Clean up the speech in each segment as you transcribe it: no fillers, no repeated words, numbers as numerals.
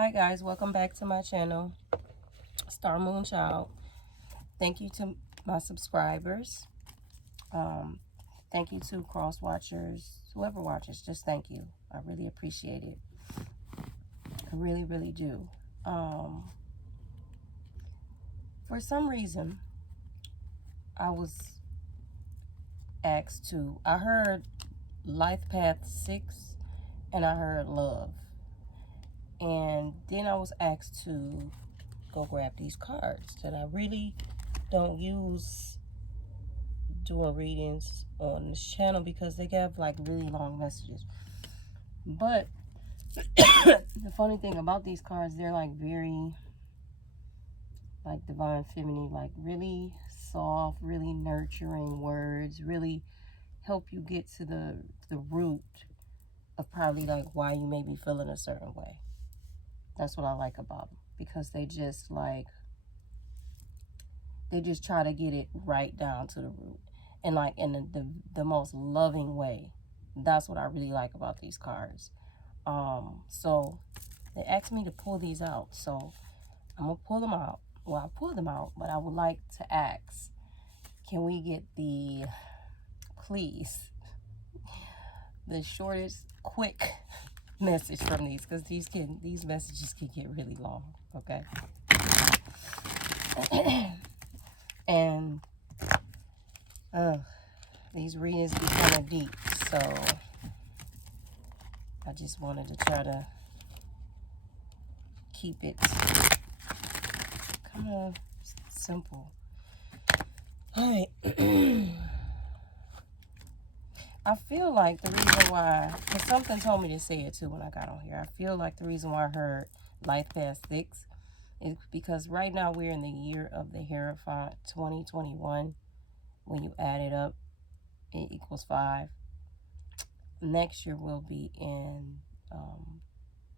Hi guys, welcome back to my channel, Star Moon Child. Thank you to my subscribers. Thank you to cross watchers, whoever watches, just thank you. I really appreciate it. I really, really do. For some reason, I was asked to, I heard Life Path 6 and I heard Love. And then I was asked to go grab these cards that I really don't use doing readings on this channel because they have like really long messages. But the funny thing about these cards, they're like very like divine feminine, like really soft, really nurturing words, really help you get to the root of probably like why you may be feeling a certain way. That's what I like about them, because they just try to get it right down to the root, and like in the most loving way. That's what I really like about these cards. So they asked me to pull these out, so I'm gonna pull them out. Well, I pulled them out, but I would like to ask, can we get please, the shortest, quick message from these, because these messages can get really long, okay? And these readings be kind of deep, so I just wanted to try to keep it kind of simple. All right. I feel like the reason why, because something told me to say it too when I got on here, I feel like the reason why I heard Life Path 6 is because right now we're in the year of the Hierophant 2021. When you add it up, it equals 5. Next year will be in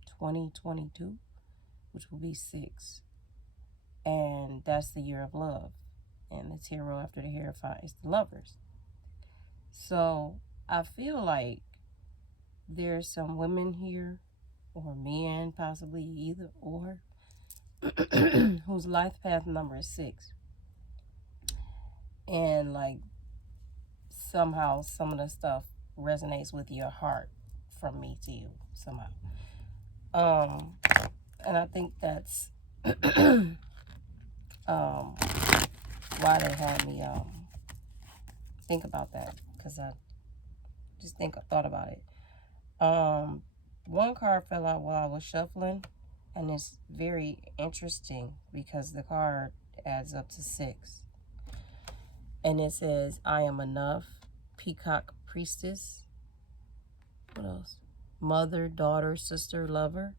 2022, which will be 6. And that's the year of love. And the tarot after the Hierophant is the Lovers. So I feel like there's some women here, or men, possibly either or, whose life path number is 6. And like somehow some of the stuff resonates with your heart from me to you somehow. And I think that's why they had me think about that, because I just thought about it. One card fell out while I was shuffling, and it's very interesting because the card adds up to 6. And it says, I am enough, Peacock Priestess. What else? Mother, daughter, sister, lover.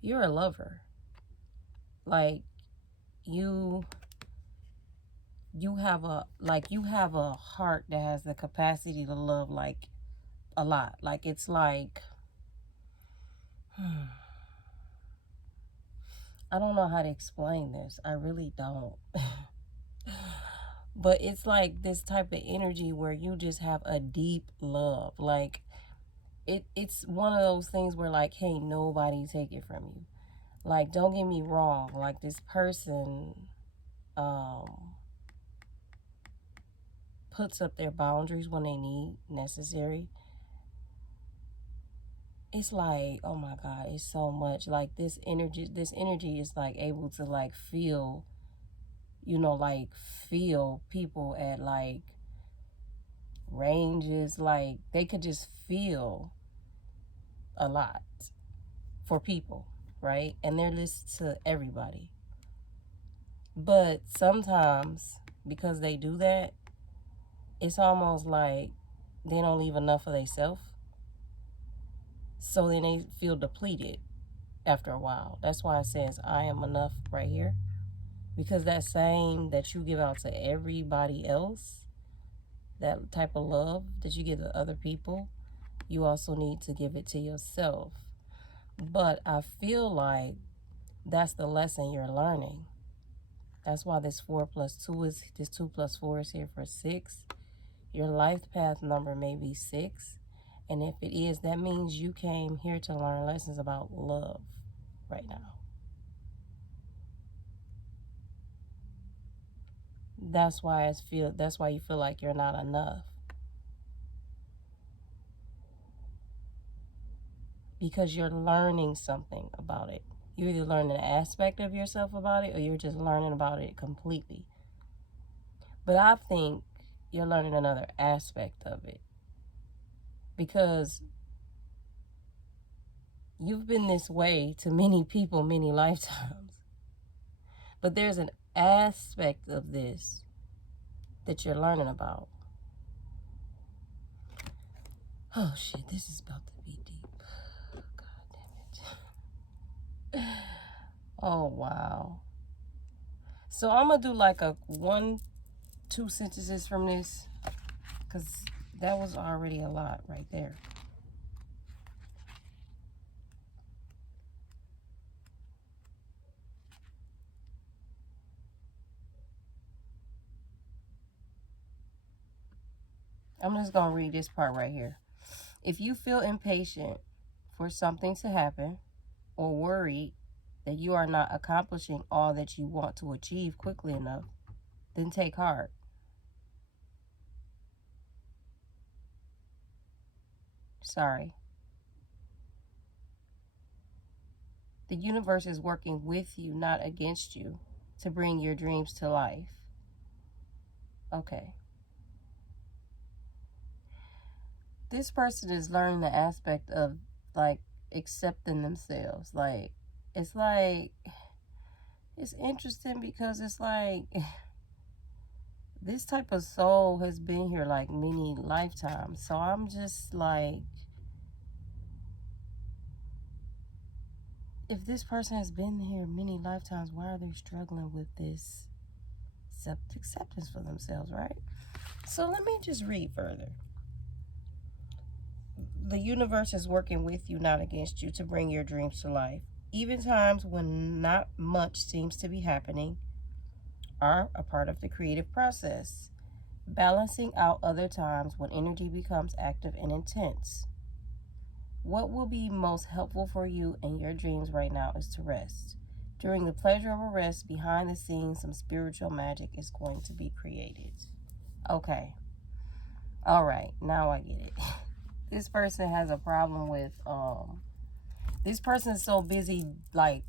You're a lover. Like, you have a heart that has the capacity to love like a lot. Like, it's like I don't know how to explain this. I really don't. But it's like this type of energy where you just have a deep love. Like, it's one of those things where like, hey, nobody take it from you. Like, don't get me wrong. Like, this person puts up their boundaries when they need necessary. It's like, oh my God, it's so much. Like, this energy is like able to like feel, like feel people at like ranges. Like, they could just feel a lot for people, right? And they're listening to everybody. But sometimes, because they do that, it's almost like they don't leave enough of themselves. So then they feel depleted after a while. That's why it says, I am enough right here. Because that same that you give out to everybody else, that type of love that you give to other people, you also need to give it to yourself. But I feel like that's the lesson you're learning. That's why this 4 plus 2 this 2 plus 4 is here for 6. Your life path number may be 6. And if it is, that means you came here to learn lessons about love right now. That's why you feel like you're not enough. Because you're learning something about it. You're either learning an aspect of yourself about it, or you're just learning about it completely. But I think you're learning another aspect of it. Because you've been this way to many people many lifetimes. But there's an aspect of this that you're learning about. Oh shit, this is about to be deep. God damn it. Oh wow. So I'm gonna do like a 1-2 sentences from this, because that was already a lot right there. I'm just gonna read this part right here. If you feel impatient for something to happen, or worried that you are not accomplishing all that you want to achieve quickly enough, then take heart. Sorry. The universe is working with you, not against you, to bring your dreams to life. Okay. This person is learning the aspect of like accepting themselves. It's interesting because it's like this type of soul has been here like many lifetimes. So I'm just like, if this person has been here many lifetimes, why are they struggling with this acceptance for themselves, right? So let me just read further. The universe is working with you, not against you, to bring your dreams to life. Even times when not much seems to be happening are a part of the creative process, balancing out other times when energy becomes active and intense. What will be most helpful for you and your dreams right now is to rest. During the pleasure of a rest, behind the scenes, some spiritual magic is going to be created. Okay. All right. Now I get it. This person has a problem with, this person is so busy, like,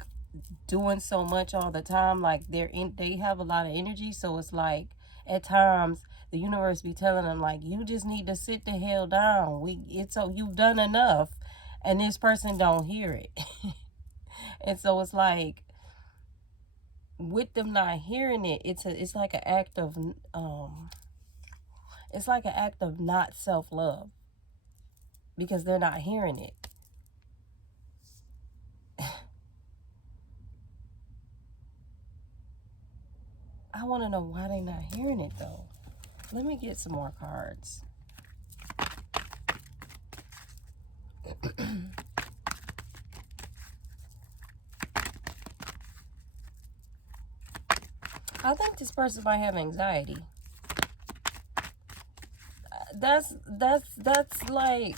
doing so much all the time. Like, they have a lot of energy. So it's like, at times, the universe be telling them, like, you just need to sit the hell down. You've done enough. And this person don't hear it. And so it's like, with them not hearing it, it's like an act of not self-love, because they're not hearing it. I want to know why they're not hearing it though. Let me get some more cards. I think this person might have anxiety. That's like,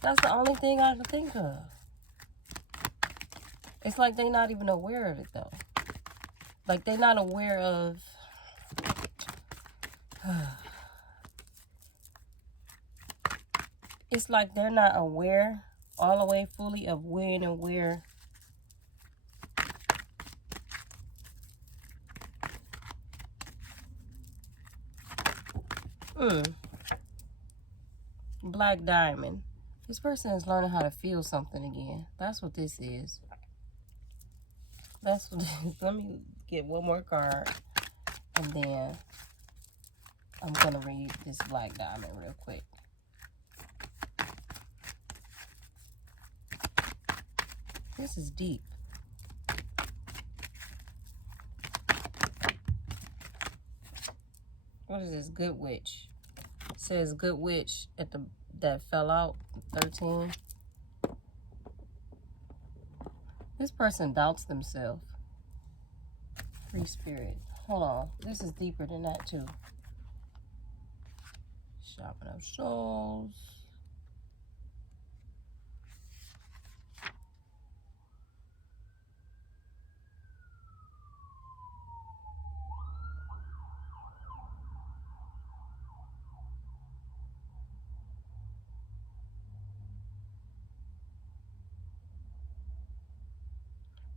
that's the only thing I can think of. It's like they're not even aware of it though. Like they're not aware of it's like they're not aware all the way fully of when and where Black Diamond. This person is learning how to feel something again. That's what this is. That's what this is. Let me get one more card, and then I'm gonna read this Black Diamond real quick. This is deep. What is this? Good Witch. It says Good Witch at that fell out. 13. This person doubts themselves. Free Spirit. Hold on. This is deeper than that too. Shopping of Souls.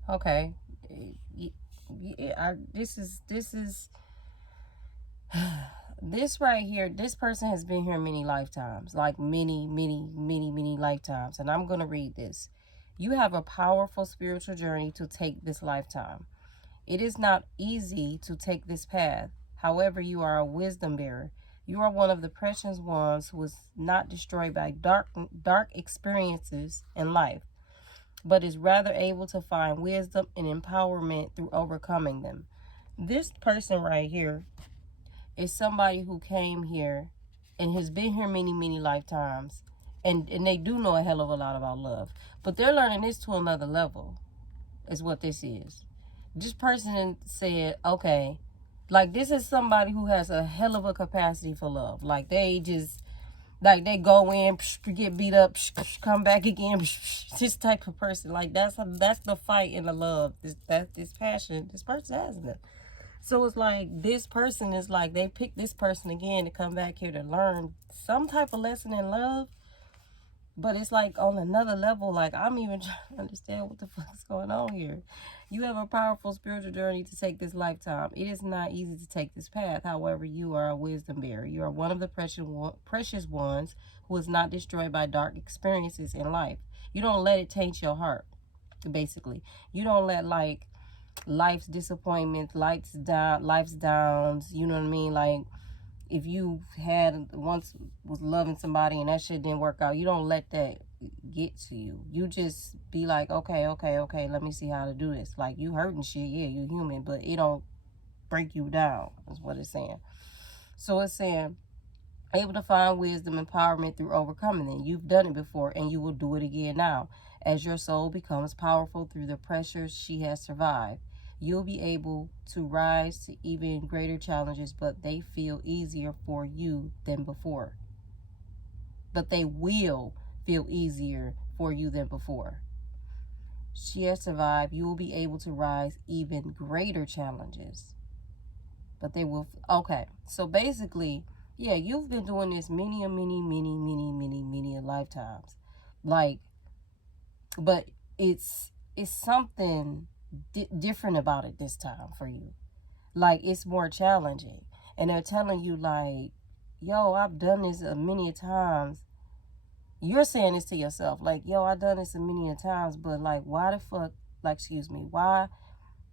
Okay. This is this right here. This person has been here many lifetimes, like many lifetimes. And I'm going to read this. You have a powerful spiritual journey to take this lifetime. It is not easy to take this path. However, you are a wisdom bearer. You are one of the precious ones who was not destroyed by dark experiences in life, but is rather able to find wisdom and empowerment through overcoming them. This person right here is somebody who came here and has been here many lifetimes, and they do know a hell of a lot about love, but they're learning this to another level, is what this is. This person said, okay, like this is somebody who has a hell of a capacity for love. Like they just, like they go in, get beat up, come back again. This type of person, like that's the fight in the love. This passion this person has in it. So it's like this person is like they picked this person again to come back here to learn some type of lesson in love. But it's like on another level, like I'm even trying to understand what the fuck is going on here. You have a powerful spiritual journey to take this lifetime. It is not easy to take this path. However, you are a wisdom bearer. You are one of the precious ones who is not destroyed by dark experiences in life. You don't let it taint your heart, basically. You don't let like life's disappointments, life's downs, you know what I mean? Like if you had once was loving somebody and that shit didn't work out, you don't let that get to you. You just be like, okay, let me see how to do this. Like you hurting shit, yeah, you human, but it don't break you down, is what it's saying. So it's saying able to find wisdom, empowerment through overcoming it. You've done it before and you will do it again now. As your soul becomes powerful through the pressures she has survived, you'll be able to rise to even greater challenges, but they feel easier for you than before. But they will feel easier for you than before. She has survived. You will be able to rise even greater challenges. But they will. Okay. So basically, yeah, you've been doing this many lifetimes. Like, but it's something different about it this time for you. Like it's more challenging, and they're telling you like, yo, I've done this many times. You're saying this to yourself, like, yo, I've done this many times, but like, why the fuck, like, excuse me, why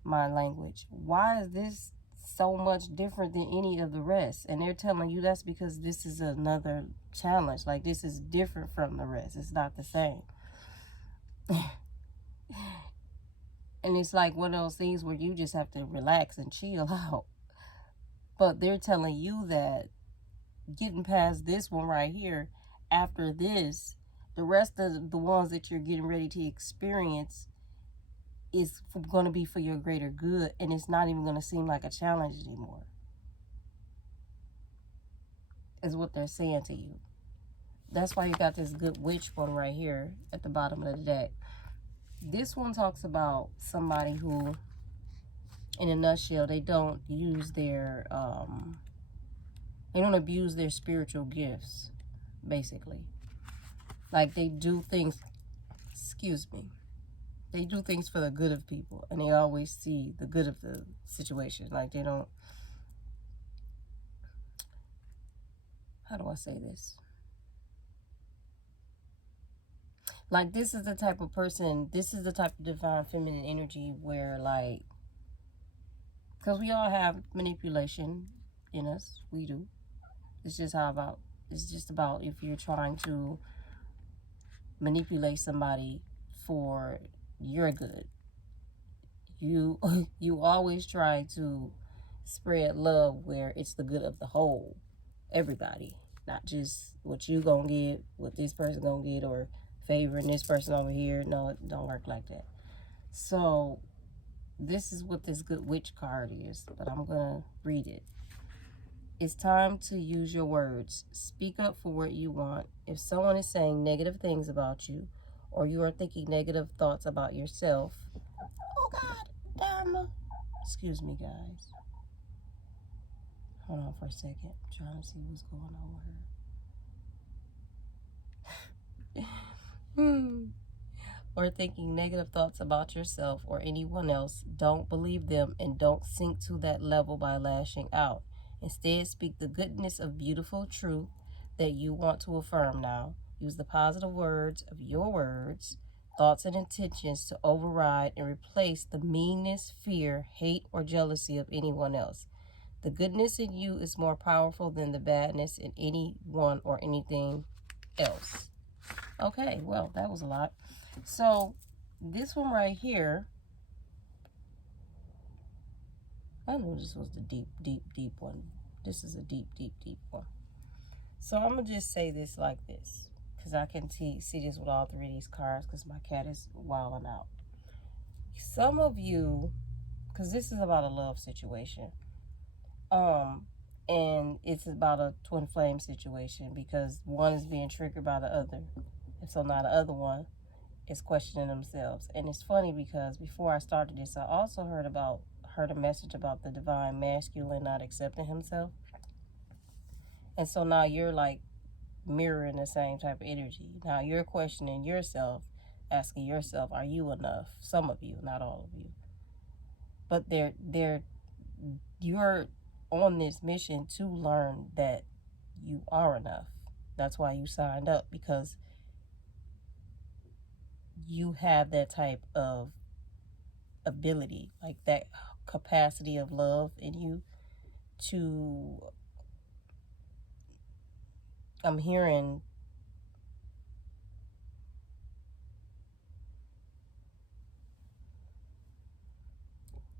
my language? Why is this so much different than any of the rest? And they're telling you that's because this is another challenge. Like, this is different from the rest. It's not the same. And it's like one of those things where you just have to relax and chill out. But they're telling you that getting past this one right here, after this, the rest of the ones that you're getting ready to experience is going to be for your greater good, and it's not even going to seem like a challenge anymore, is what they're saying to you. That's why you got this good witch one right here at the bottom of the deck. This one talks about somebody who, in a nutshell, they don't use their they don't abuse their spiritual gifts, basically. Like they do things, excuse me, they do things for the good of people, and they always see the good of the situation. Like they don't, how do I say this? Like this is the type of person, this is the type of divine feminine energy where like, because we all have manipulation in us, we do. It's just it's just about if you're trying to manipulate somebody for your good. You you always try to spread love where it's the good of the whole, everybody, not just what you gonna get, what this person gonna get, or favoring this person over here. No, it don't work like that. So this is what this good witch card is, but I'm gonna read it. It's time to use your words. Speak up for what you want. If someone is saying negative things about you, or you are thinking negative thoughts about yourself, oh God, damn. Excuse me, guys. Hold on for a second. I'm trying to see what's going on with her. or thinking negative thoughts about yourself or anyone else, don't believe them and don't sink to that level by lashing out. Instead, speak the goodness of beautiful truth that you want to affirm now. Use the positive words of your words, thoughts, and intentions to override and replace the meanness, fear, hate, or jealousy of anyone else. The goodness in you is more powerful than the badness in anyone or anything else. Okay, well, that was a lot. So, this one right here, I knew this was the deep, deep, deep one. This is a deep, deep, deep one. So, I'm going to just say this like this, because I can see this with all three of these cards, because my cat is wilding out. Some of you, because this is about a love situation, and it's about a twin flame situation, because one is being triggered by the other, and so now the other one is questioning themselves. And it's funny because before I started this, I also heard a message about the divine masculine not accepting himself. And so now you're like mirroring the same type of energy. Now you're questioning yourself, asking yourself, are you enough? Some of you, not all of you. But you're on this mission to learn that you are enough. That's why you signed up, because you have that type of ability, like that capacity of love in you to, I'm hearing,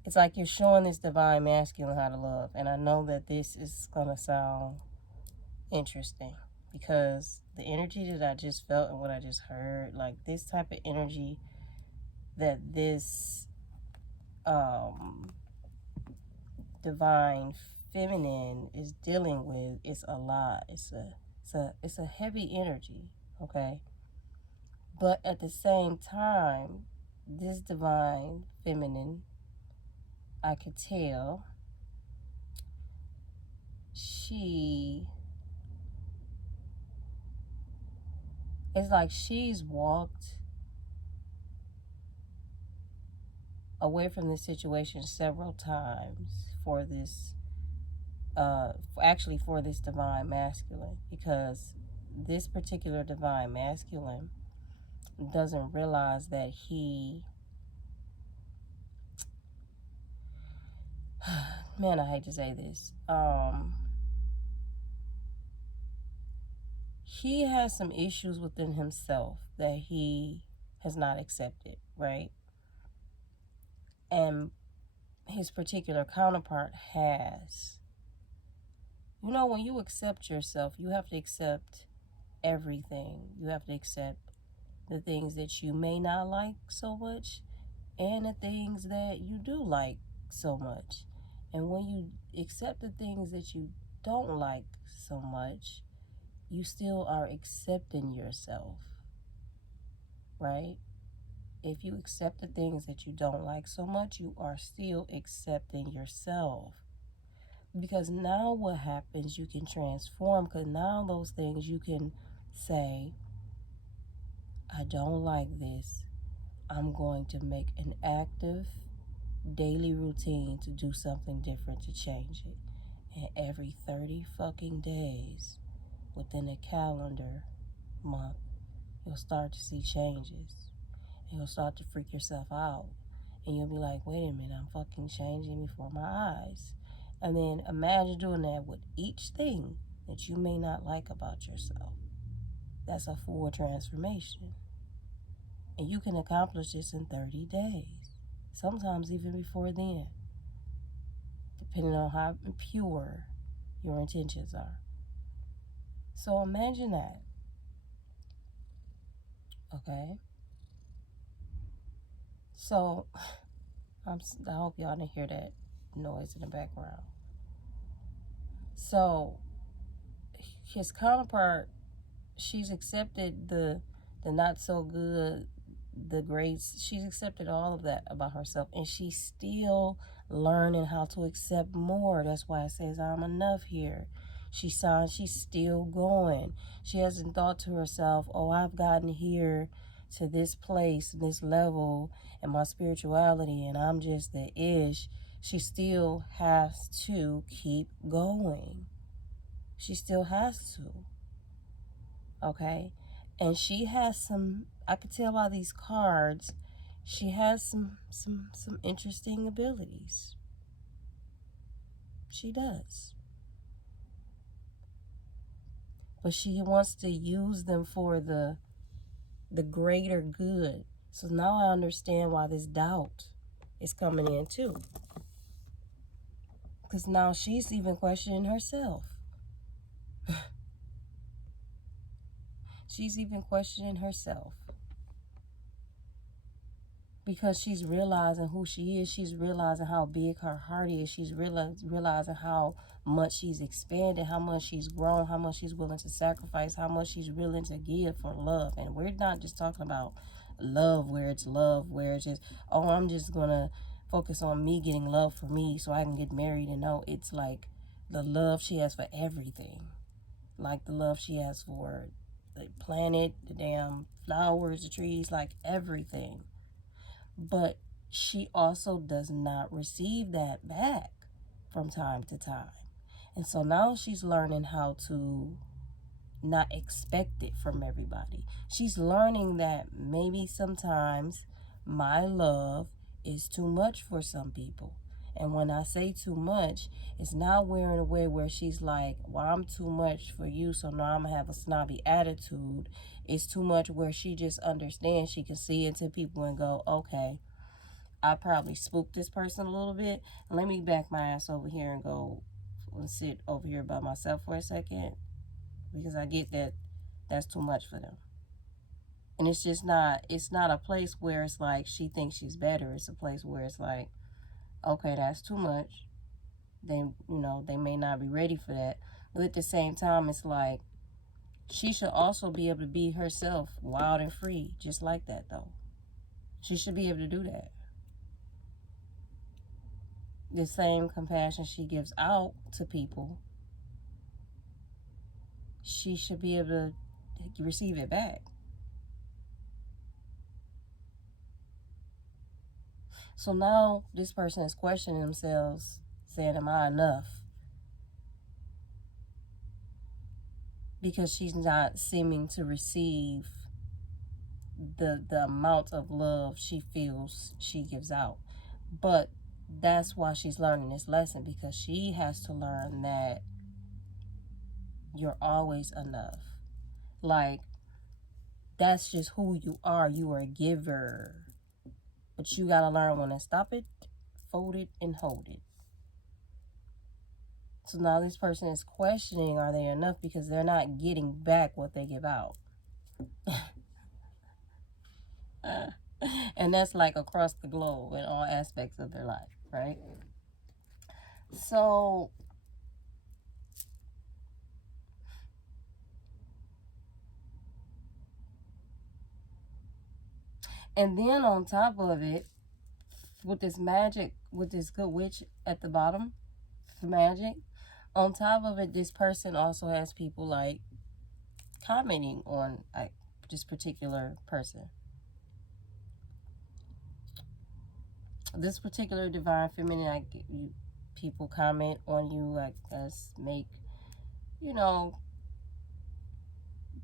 it's like you're showing this divine masculine how to love. And I know that this is going to sound interesting, because the energy that I just felt and what I just heard, like this type of energy that this divine feminine is dealing with is a lot. It's a heavy energy, okay? But at the same time, this divine feminine, I could tell it's like she's walked away from this situation several times for this, for this divine masculine, because this particular divine masculine doesn't realize that man, I hate to say this, he has some issues within himself that he has not accepted, right? And his particular counterpart has. You know, when you accept yourself, you have to accept everything. You have to accept the things that you may not like so much and the things that you do like so much. And when you accept the things that you don't like so much, you still are accepting yourself, right? If you accept the things that you don't like so much, you are still accepting yourself. Because now what happens, you can transform, because now those things you can say, I don't like this. I'm going to make an active daily routine to do something different to change it. And every 30 fucking days within a calendar month, you'll start to see changes. And you'll start to freak yourself out. And you'll be like, wait a minute, I'm fucking changing before my eyes. And then imagine doing that with each thing that you may not like about yourself. That's a full transformation. And you can accomplish this in 30 days. Sometimes even before then, depending on how pure your intentions are. So imagine that. Okay? So I hope y'all didn't hear that noise in the background. So his counterpart, she's accepted the not so good, the grades. She's accepted all of that about herself, and she's still learning how to accept more. That's why it says I'm enough here. She's still going. She hasn't thought to herself, oh, I've gotten here to this place, this level, and my spirituality, and I'm just the ish, she still has to keep going. She still has to. Okay? And she has some, I could tell by these cards, she has some interesting abilities. She does. But she wants to use them for the greater good. So now I understand why this doubt is coming in too. Because now she's even questioning herself. She's even questioning herself. Because she's realizing who she is. She's realizing how big her heart is. She's realizing how much she's expanded, how much she's grown, how much she's willing to sacrifice, how much she's willing to give for love. And we're not just talking about love where it's just, oh, I'm just going to focus on me getting love for me so I can get married. And no, it's like the love she has for everything. Like the love she has for the planet, the damn flowers, the trees, like everything. But she also does not receive that back from time to time. And so now she's learning how to not expect it from everybody. She's learning that maybe sometimes my love is too much for some people. And when I say too much, it's not wearing a way where she's like, well, I'm too much for you, so now I'm going to have a snobby attitude. It's too much where she just understands. She can see into people and go, okay, I probably spooked this person a little bit. Let me back my ass over here and go and sit over here by myself for a second. Because I get that that's too much for them. And it's not a place where it's like she thinks she's better. It's a place where it's like, okay, that's too much. They may not be ready for that. But at the same time, it's like she should also be able to be herself, wild and free, just like that though. She should be able to do that. The same compassion she gives out to people, she should be able to receive it back. So now this person is questioning themselves, saying, am I enough? Because she's not seeming to receive the amount of love she feels she gives out. But that's why she's learning this lesson, because she has to learn that you're always enough. Like, that's just who you are. You are a giver. But you got to learn when to stop it, fold it, and hold it. So now this person is questioning, are they enough? Because they're not getting back what they give out. And that's like across the globe in all aspects of their life, right? So and then on top of it, with this magic, with this good witch at the bottom, the magic, on top of it, this person also has people like commenting on like this particular person. This particular divine feminine, like people comment on you, like us make,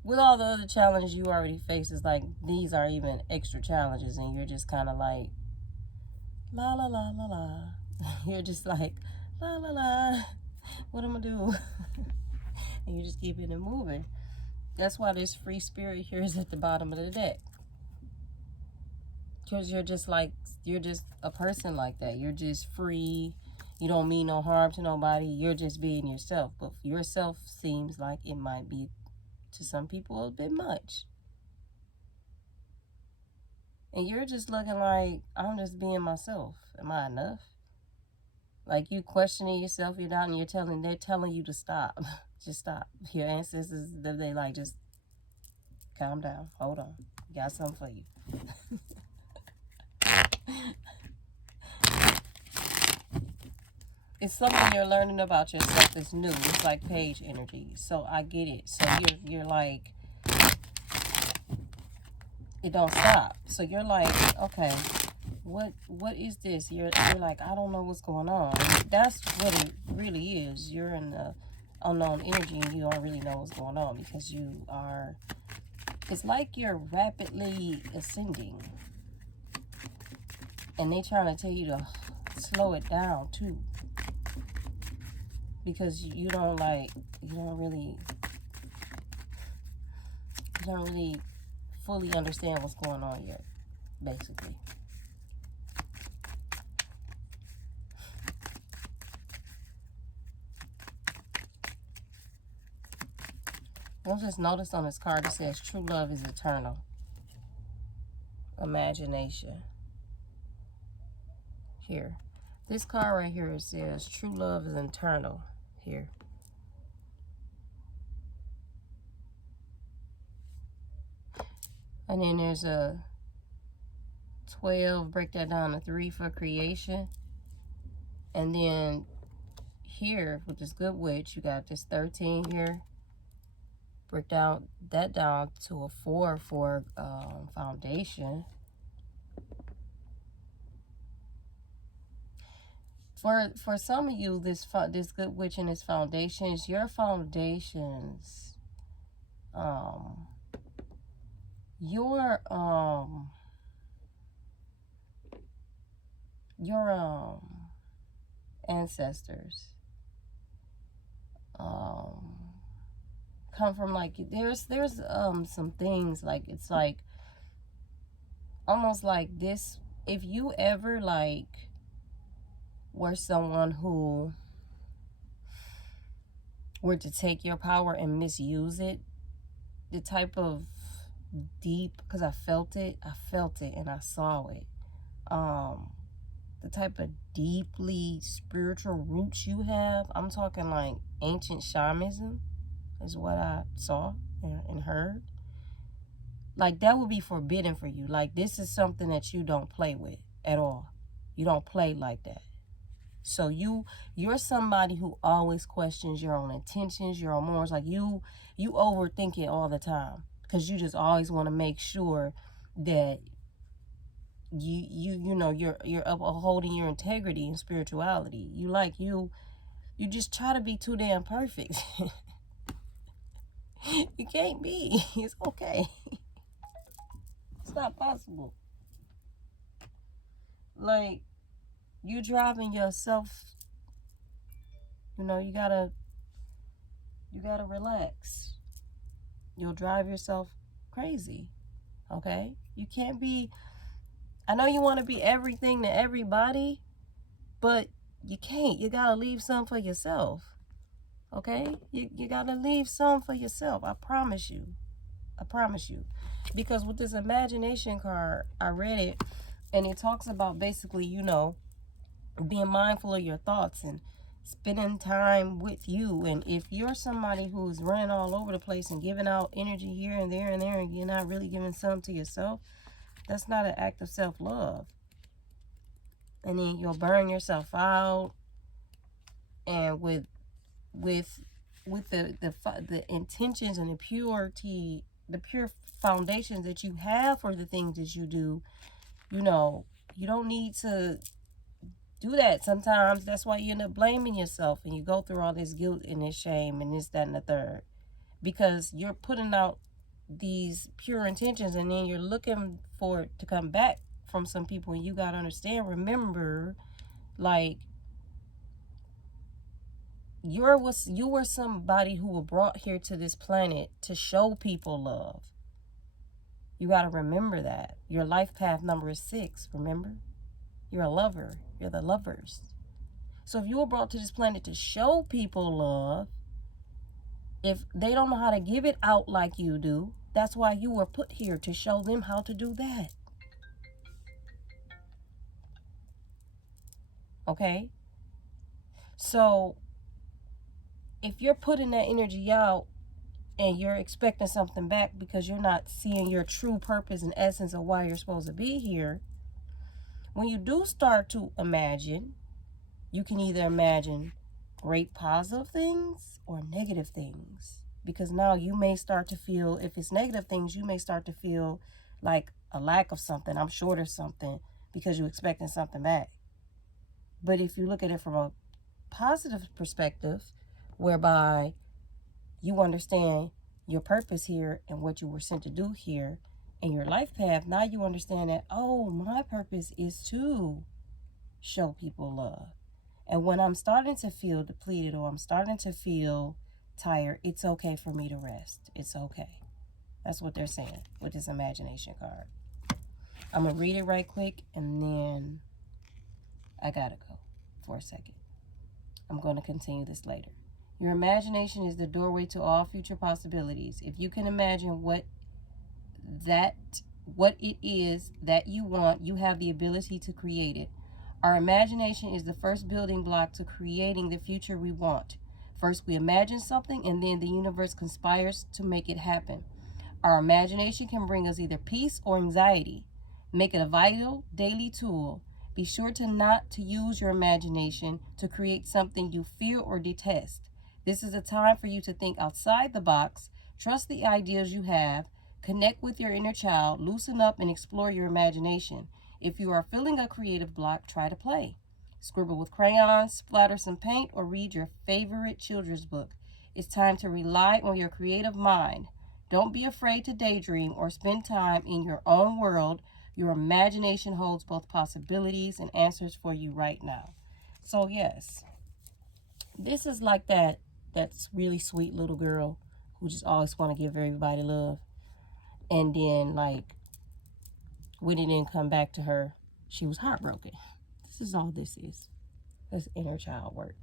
with all the other challenges you already face, is like these are even extra challenges, and you're just kind of like la la la la la. You're just like la la la. What am I do? And you just keep it moving. That's why this free spirit here is at the bottom of the deck. Because you're just a person like that. You're just free. You don't mean no harm to nobody. You're just being yourself. But yourself seems like it might be, to some people, a bit much. And you're just looking like, I'm just being myself. Am I enough? Like, you questioning yourself, you're down, and they're telling you to stop. Just stop. Your ancestors, they like, just calm down. Hold on. Got something for you. It's something you're learning about yourself that's new. It's like page energy. So I get it. So you're like, it don't stop. So you're like, okay, what is this? You're like, I don't know what's going on. That's what it really is. You're in the unknown energy and you don't really know what's going on, because you are, it's like you're rapidly ascending, and they trying to tell you to slow it down too, because you don't really fully understand what's going on yet, basically. I just noticed on this card it says true love is eternal. Imagination. Here. This card right here, it says true love is eternal. Here. And then there's a 12, break that down to 3 for creation. And then here with this good witch, you got this 13 here. Break that down to a 4 for foundation. For some of you, this good witch and this foundations, your foundations, your ancestors come from, like, there's some things, like, it's like almost like this. If you ever like were someone who were to take your power and misuse it, the type of deep, because I felt it and I saw it, the type of deeply spiritual roots you have, I'm talking like ancient shamanism is what I saw and heard. Like, that would be forbidden for you. Like, this is something that you don't play with at all. You don't play like that. So you're somebody who always questions your own intentions, your own morals. Like, you overthink it all the time, because you just always want to make sure that you're upholding your integrity and spirituality. You just try to be too damn perfect. You can't be. It's okay. It's not possible. Like, you driving yourself, you gotta relax. You'll drive yourself crazy. Okay? You can't be, I know you want to be everything to everybody, but you can't. You gotta leave some for yourself. Okay? You gotta leave some for yourself. I promise you. Because with this imagination card, I read it, and it talks about basically, being mindful of your thoughts and spending time with you. And if you're somebody who's running all over the place and giving out energy here and there, and you're not really giving some to yourself, that's not an act of self-love. And then you'll burn yourself out. And with the intentions and the purity, the pure foundations that you have for the things that you do, you don't need to do that. Sometimes that's why you end up blaming yourself, and you go through all this guilt and this shame and this, that, and the third, because you're putting out these pure intentions, and then you're looking for it to come back from some people. And you got to understand, remember, like, you were somebody who was brought here to this planet to show people love. You got to remember that. Your life path number is 6, remember? You're a lover. You're the lovers. So if you were brought to this planet to show people love, if they don't know how to give it out like you do, that's why you were put here, to show them how to do that. Okay? So if you're putting that energy out and you're expecting something back because you're not seeing your true purpose and essence of why you're supposed to be here, when you do start to imagine, you can either imagine great positive things or negative things. Because now you may start to feel, if it's negative things, you may start to feel like a lack of something. I'm short of something because you're expecting something back. But if you look at it from a positive perspective, whereby you understand your purpose here and what you were sent to do here in your life path, now you understand that, oh, my purpose is to show people love. And when I'm starting to feel depleted or I'm starting to feel tired, it's okay for me to rest. It's okay. That's what they're saying with this imagination card. I'm going to read it right quick and then I got to go for a second. I'm going to continue this later. Your imagination is the doorway to all future possibilities. If you can imagine what it is that you want, you have the ability to create it. Our imagination is the first building block to creating the future we want. First, we imagine something, and then the universe conspires to make it happen. Our imagination can bring us either peace or anxiety. Make it a vital daily tool. Be sure not to use your imagination to create something you fear or detest. This is a time for you to think outside the box, trust the ideas you have, connect with your inner child, loosen up, and explore your imagination. If you are feeling a creative block, try to play. Scribble with crayons, splatter some paint, or read your favorite children's book. It's time to rely on your creative mind. Don't be afraid to daydream or spend time in your own world. Your imagination holds both possibilities and answers for you right now. So yes, this is like that's really sweet little girl who just always want to give everybody love. And then like when it didn't come back to her, she was heartbroken. This is all this is. That's inner child work,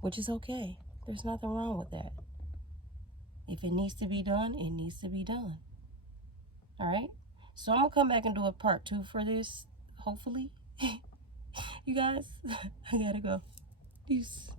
which is okay. There's nothing wrong with that. If it needs to be done, it needs to be done. All right? So I'm going to come back and do a part 2 for this, hopefully. You guys, I got to go. Peace.